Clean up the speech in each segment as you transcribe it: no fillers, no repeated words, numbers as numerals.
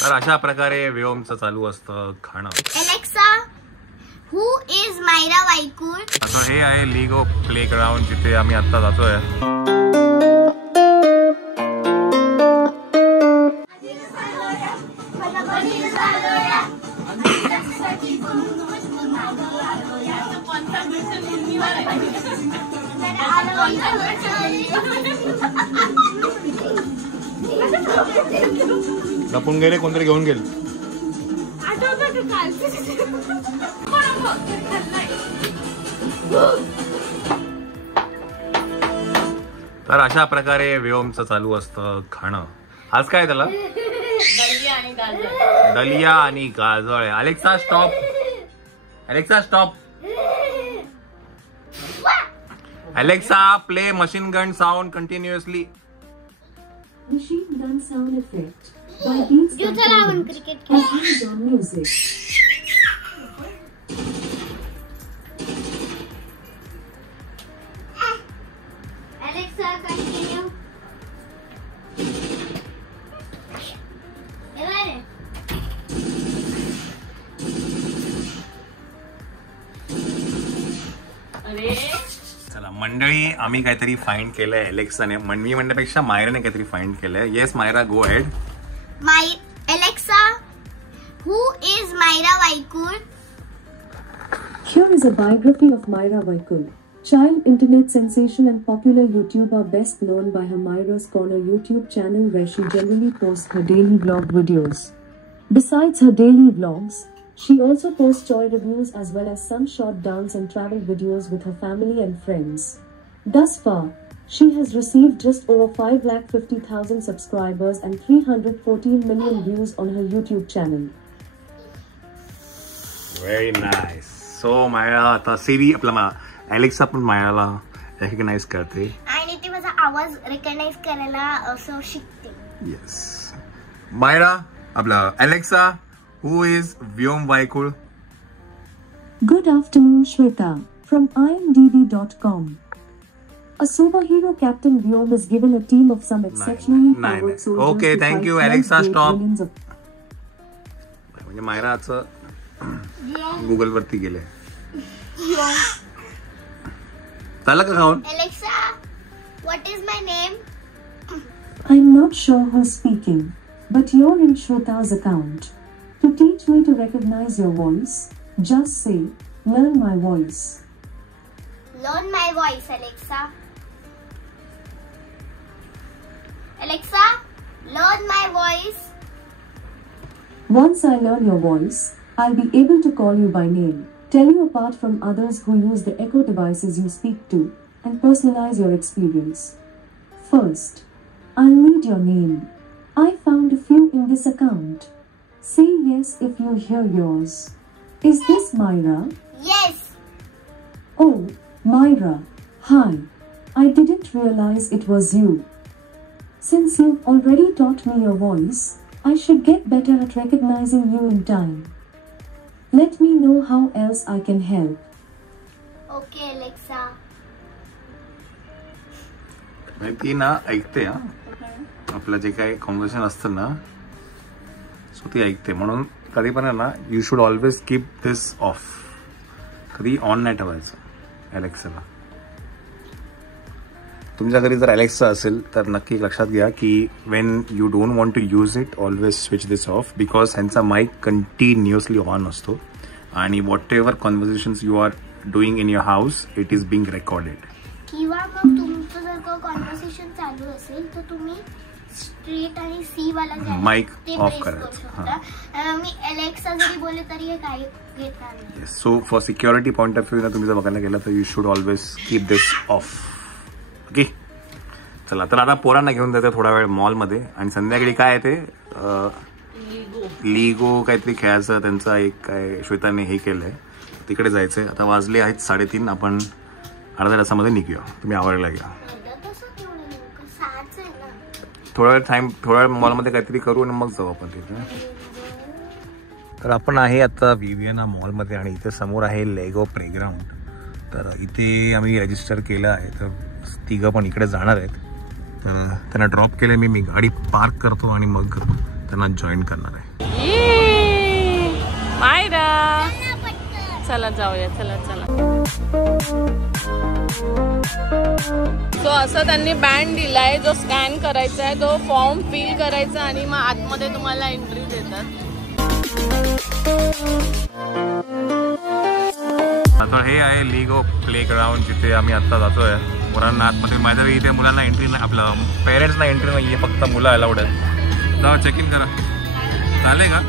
तर अशा प्रकारे व्योमचं चालू असतं खाणं. Alexa, who is Myra Vaikul? आता हे आहे लीगो प्लेग्राउंड जिथे आम्ही आता जातोय. लपून गेले, कोणतरी घेऊन गेले. तर अशा प्रकारे व्योमचं चालू असतं खाणं. आज काय त्याला? दलिया आणि गाजर. Alexa stop. Alexa stop. Alexa, play machine gun sound continuously. Machine gun sound effect by Beats cricket on music. Alexa, continue. चला मंडळी, आम्ही काहीतरी फाइंड केलंय. एलेक्साने, मी म्हणण्यापेक्षा मायराने काहीतरी फाइंड केलंय. Yes Myra, go ahead. Alexa, who is Myra Vaikul? Here is a biography of Myra Vaikul, child internet sensation and popular YouTuber, best known by her Myra's Corner YouTube channel where she generally posts her daily vlog videos. Besides her daily vlogs, she also posts toy reviews as well as some short dance and travel videos with her family and friends. Thus far, she has received just over 550,000 subscribers and 314 million views on her YouTube channel. Very nice. So Myra आता Siri आपला एलेक्सा पण मायराला रेकग्नाइज करते आणि ती माझा आवाज रेकग्नाइज करायला असं शिकते. येस मायरा, आपला Alexa, who is Vyom Vaikul? Good afternoon, Shweta. From IMDb.com. A superhero Captain Vyom is given a team of some exceptionally powerful soldiers. Okay, thank you, Alexa. Stop. म्हणजे मायराचं गुगल वरती गेले. चला का खाऊन? Alexa, what is my name? I'm not sure who's speaking, but you're in Shweta's account. To teach me to recognize your voice, just say, learn my voice. Learn my voice, Alexa. Alexa, learn my voice. Once I learn your voice, I'll be able to call you by name, tell you apart from others who use the echo devices you speak to, and personalize your experience. First, I'll need your name. I found a few in this account. Say yes if you hear yours. Is this Myra? Yes. Oh, Myra. Hi. I didn't realize it was you. Since you've already taught me your voice, I should get better at recognizing you in time. Let me know how else I can help. Okay, Alexa. ती ना ऐकते हा आपलं जे काही कॉन्व्हर्सेशन असतं ना, सो ती ऐकते. म्हणून कधी पण ना you should always keep this of. कधी ऑन नाही ठेवायचं एलेक्साला. तुमच्या घरी जर एलेक्सा असेल तर नक्की लक्षात घ्या की when you don't want to use it, always switch this off, because ह्यांचा माईक कंटिन्युअसली ऑन असतो आणि whatever conversations you are doing in your house, it is being recorded. किंवा मग तुमचं जर का कॉन्व्हर्सेशन चालू असेल तर तुम्ही स्ट्रेट आणि सी वाला माईक ऑफ करायचं. मी एलेक्सा जरी बोलले तरी हे काही घेत नाही. So for security point of view ना तुम्ही जर बघायला गेला तर you should always keep this of. Okay, चला तर आता पोरांना घेऊन जाते थोडा वेळ मॉलमध्ये आणि संध्याकाळी काय ते लिगो काहीतरी खेळायचं त्यांचा एक काय श्वेताने हे केलंय, तिकडे जायचंय. आता वाजले आहेत 3:30. आपण अर्ध्या तासामध्ये निघूया. तुम्ही आवडला घ्या. थोडा वेळ मॉलमध्ये काहीतरी करू आणि मग जाऊ आपण तिथे. तर आपण आहे आता विवियना मॉलमध्ये आणि इथे समोर आहे लेगो प्लेग्राउंड. तर इथे आम्ही रजिस्टर केलं आहे, तर तिघं पण इकडे जाणार आहेत. तर त्यांना ड्रॉप केलं मी गाडी पार्क करतो आणि मग त्यांना जॉईन करणार आहे. मायरा चला जाऊया, चला चला. तो असं त्यांनी बँड दिलाय जो स्कॅन करायचा आहे, तो फॉर्म फिल करायचा आणि मग आतमध्ये तुम्हाला एंट्री देतात. आता हे आहे लिगो प्ले ग्राउंड जिथे आम्ही आता जातोय. मुलांना आतमध्ये माझ्या इथे मुलांना एंट्री नाही, आपलं पेरेंट्सना एंट्री नाही आहे, फक्त मुलं अलाउड आहेत. जाऊ चेक इन करा. चालेल का?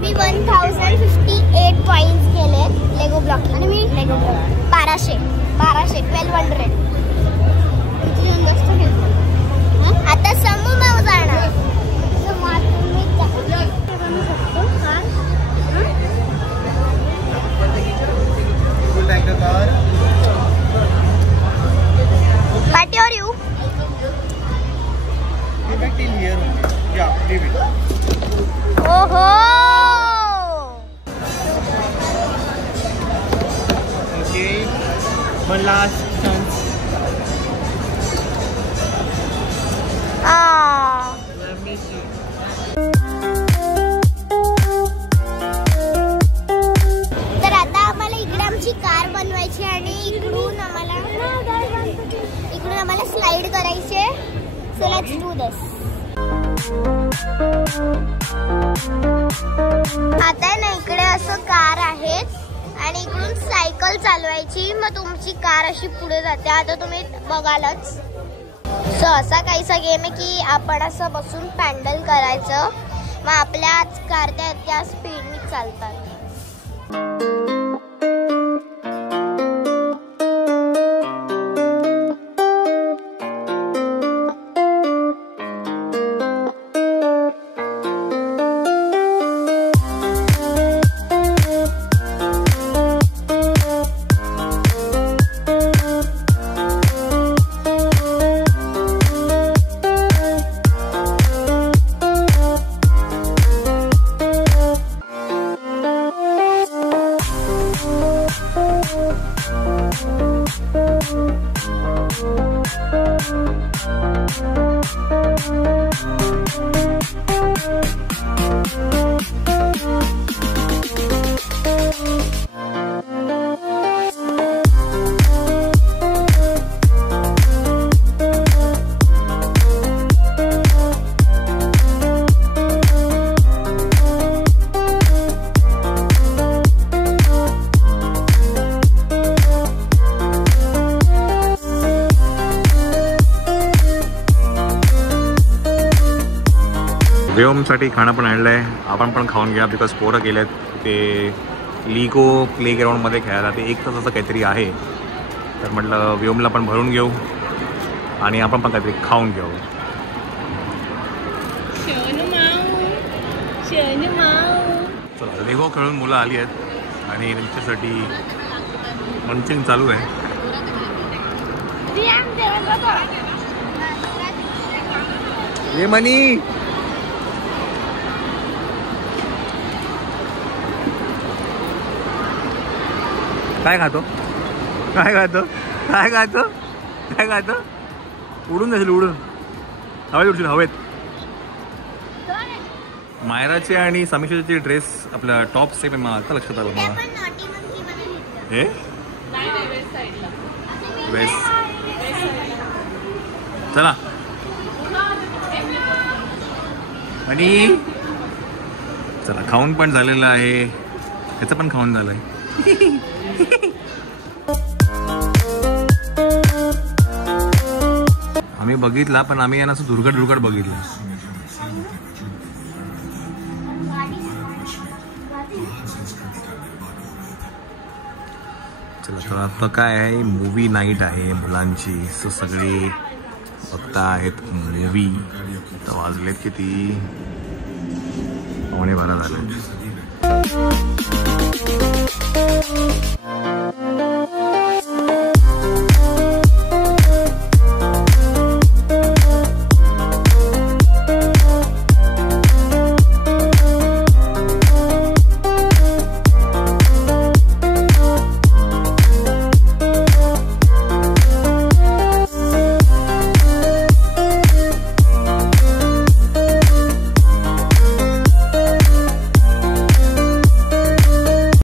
मी 1058 पॉइंट्स केले लेगो ब्लॉकिंग आणि मी लेगो ब्लॉक 1200 आता समूह माव जाणार. Party or you? Leave it till here. Yeah, leave it. Oh. Okay. One last chance. Let me see. तर आता आम्हाला इकडे आमची कार बनवायची आणि इकडून आम्हाला स्लाइड करायचे. So let's do this. आता ना इकडे असं कार आहेत आणि इकडून सायकल चालवायची, मग तुमची कार अशी पुढे जाते. आता तुम्ही बघालच. सो असा काहीसा गेम आहे की आपण असं बसून पॅन्डल करायचं, मग आपल्या कार त्या स्पीडने चालतात. व्योमसाठी खाणं पण आणलं आहे, आपण पण खाऊन घ्या. बिकॉज पोरं गेलेत ते लिगो प्ले ग्राउंडमध्ये खेळायला. ते 1 तासाचं काहीतरी आहे, तर म्हटलं व्योमला पण भरून घेऊ आणि आपण पण काहीतरी खाऊन घेऊ. चला लिगो खेळून मुलं आली आहेत आणि त्यांच्यासाठी मंचिंग चालू आहे. ये मनी काय खातो काय खातो काय खातो काय खातो उडून जाशील उडून हवेत उडशील हवेत. मायराचे आणि समीक्षाचे ड्रेस आपल्या टॉप सेम आहे आता लक्षात आलं मला. हे वेस्ट चला आणि चला खाऊन पण झालेलं आहे त्याचं पण खाऊन झालंय. आम्ही बघितला पण आम्ही यांना असं दुर्गड बघितलं. चला तर आता काय आहे मूवी नाईट आहे मुलांची सो सगळे बघता आहेत मूवी. तर वाजलेत किती 11:15 झाले.